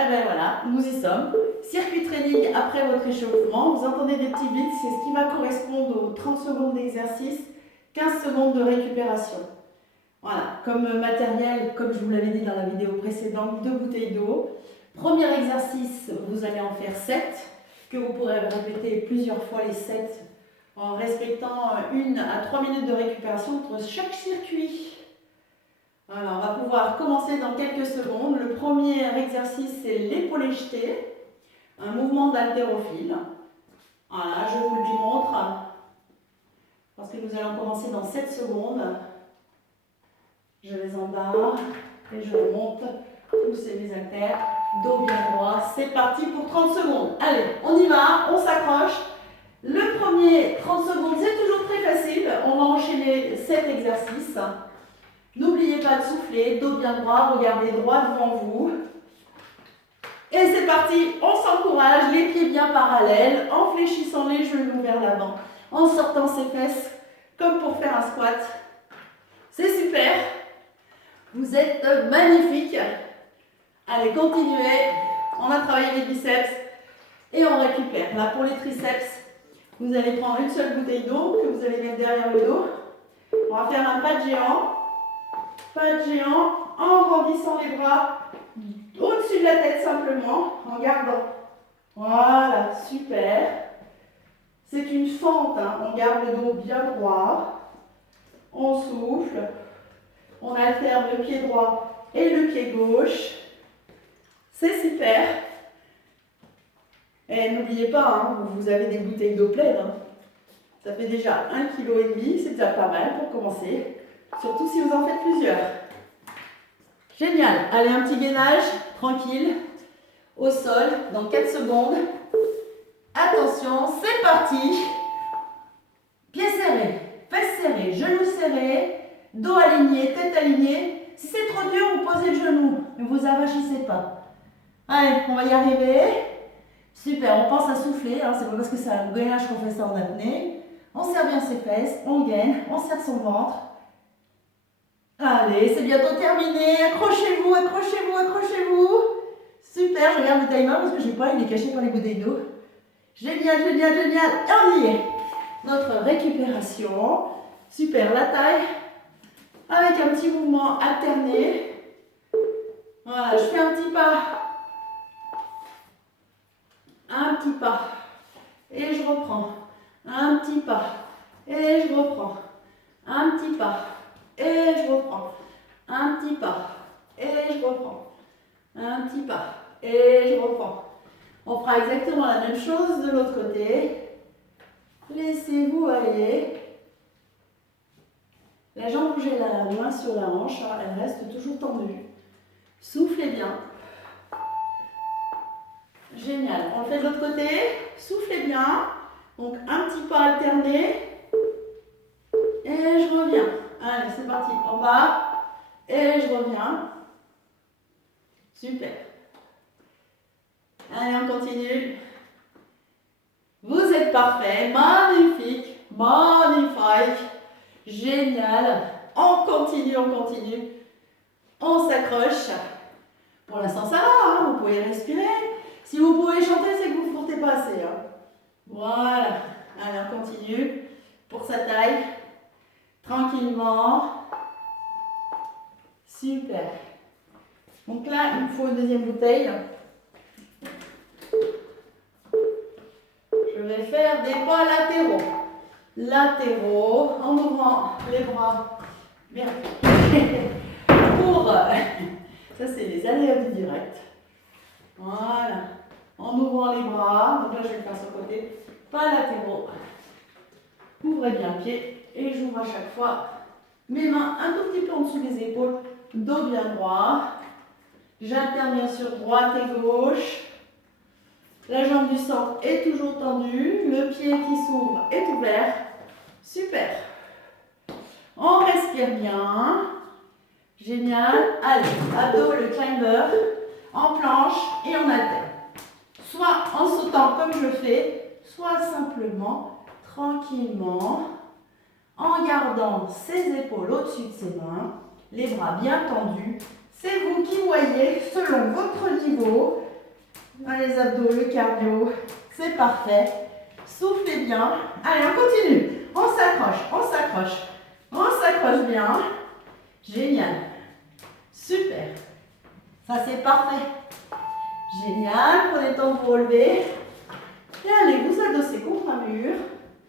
Eh ben voilà, nous y sommes. Circuit training après votre échauffement. Vous entendez des petits bits, c'est ce qui va correspondre aux 30 secondes d'exercice, 15 secondes de récupération. Voilà, comme matériel, comme je vous l'avais dit dans la vidéo précédente, 2 bouteilles d'eau. Premier exercice, vous allez en faire 7, que vous pourrez répéter plusieurs fois les 7 en respectant 1 à 3 minutes de récupération entre chaque circuit. Voilà, on va pouvoir commencer dans quelques secondes. Le premier exercice, c'est l'épaulé jeté, un mouvement d'haltérophile. Voilà, je vous le démontre parce que nous allons commencer dans 7 secondes. Je les embarre et je remonte, pousser mes haltères, dos bien droit. C'est parti pour 30 secondes. Allez, on y va, on s'accroche. Le premier 30 secondes, c'est toujours très facile. On va enchaîner 7 exercices. N'oubliez pas de souffler, dos bien droit, regardez droit devant vous. Et c'est parti, on s'encourage, les pieds bien parallèles, en fléchissant les genoux vers l'avant, en sortant ses fesses, comme pour faire un squat. C'est super, vous êtes magnifiques. Allez, continuez, on a travaillé les biceps et on récupère. Là, pour les triceps, vous allez prendre une seule bouteille d'eau que vous allez mettre derrière le dos. On va faire un pas de géant. Pas de géant, en grandissant les bras au-dessus de la tête simplement, en gardant. Voilà, super. C'est une fente, hein. On garde le dos bien droit. On souffle. On alterne le pied droit et le pied gauche. C'est super. Et n'oubliez pas, hein, vous avez des bouteilles d'eau pleines. Hein. Ça fait déjà 1,5 kg, c'est déjà pas mal pour commencer. Surtout si vous en faites plusieurs. Génial. Allez, un petit gainage, tranquille, au sol, dans 4 secondes. Attention, c'est parti. Pieds serrés, fesses serrées, genoux serrés, dos aligné, tête alignée. Si c'est trop dur, vous posez le genou. Ne vous avachissez pas. Allez, on va y arriver. Super, on pense à souffler. Hein, c'est pas parce que c'est un gainage qu'on fait ça en apnée. On serre bien ses fesses, on gaine, on serre son ventre. Allez, c'est bientôt terminé. Accrochez-vous, accrochez-vous, accrochez-vous. Super, je regarde le timer parce que je n'ai pas, il est caché par les bouteilles d'eau. Génial, génial, génial. Et on y est. Notre récupération. Super, la taille. Avec un petit mouvement alterné. Voilà, je fais un petit pas. Un petit pas. Et je reprends. Un petit pas. Et je reprends. Un petit pas. Et je reprends. Un petit pas. Et je reprends. Un petit pas. Et je reprends. On fera exactement la même chose de l'autre côté. Laissez-vous aller. La jambe bougez la main sur la hanche. Hein, elle reste toujours tendue. Soufflez bien. Génial. On le fait de l'autre côté. Soufflez bien. Donc un petit pas alterné. Et je reviens. Allez, c'est parti. En bas. Et je reviens. Super. Allez, on continue. Vous êtes parfait. Magnifique. Magnifique. Génial. On continue, on continue. On s'accroche. Pour l'instant, ça va. Hein, vous pouvez respirer. Si vous pouvez chanter, c'est que vous ne vous portez pas assez. Hein. Voilà. Allez, on continue. Pour sa taille. Tranquillement. Super. Donc là, il me faut une deuxième bouteille. Je vais faire des pas latéraux. Latéraux, en ouvrant les bras. Bien. Pour, ça c'est les aléas du direct. Voilà. En ouvrant les bras. Donc là, je vais faire ce côté. Pas latéraux. Ouvrez bien le pied. Et j'ouvre à chaque fois mes mains un tout petit peu en dessous des épaules. Dos bien droit. J'alterne bien sûr droite et gauche. La jambe du centre est toujours tendue. Le pied qui s'ouvre est ouvert. Super. On respire bien. Génial. Allez, à dos le climber. En planche et en haltère. Soit en sautant comme je le fais, soit simplement, tranquillement, en gardant ses épaules au-dessus de ses mains, les bras bien tendus. C'est vous qui voyez selon votre niveau les abdos, le cardio. C'est parfait. Soufflez bien. Allez, on continue. On s'accroche, on s'accroche. On s'accroche bien. Génial. Super. Ça, c'est parfait. Génial. Prenez le temps de vous relever. Et allez, vous adossez contre un mur.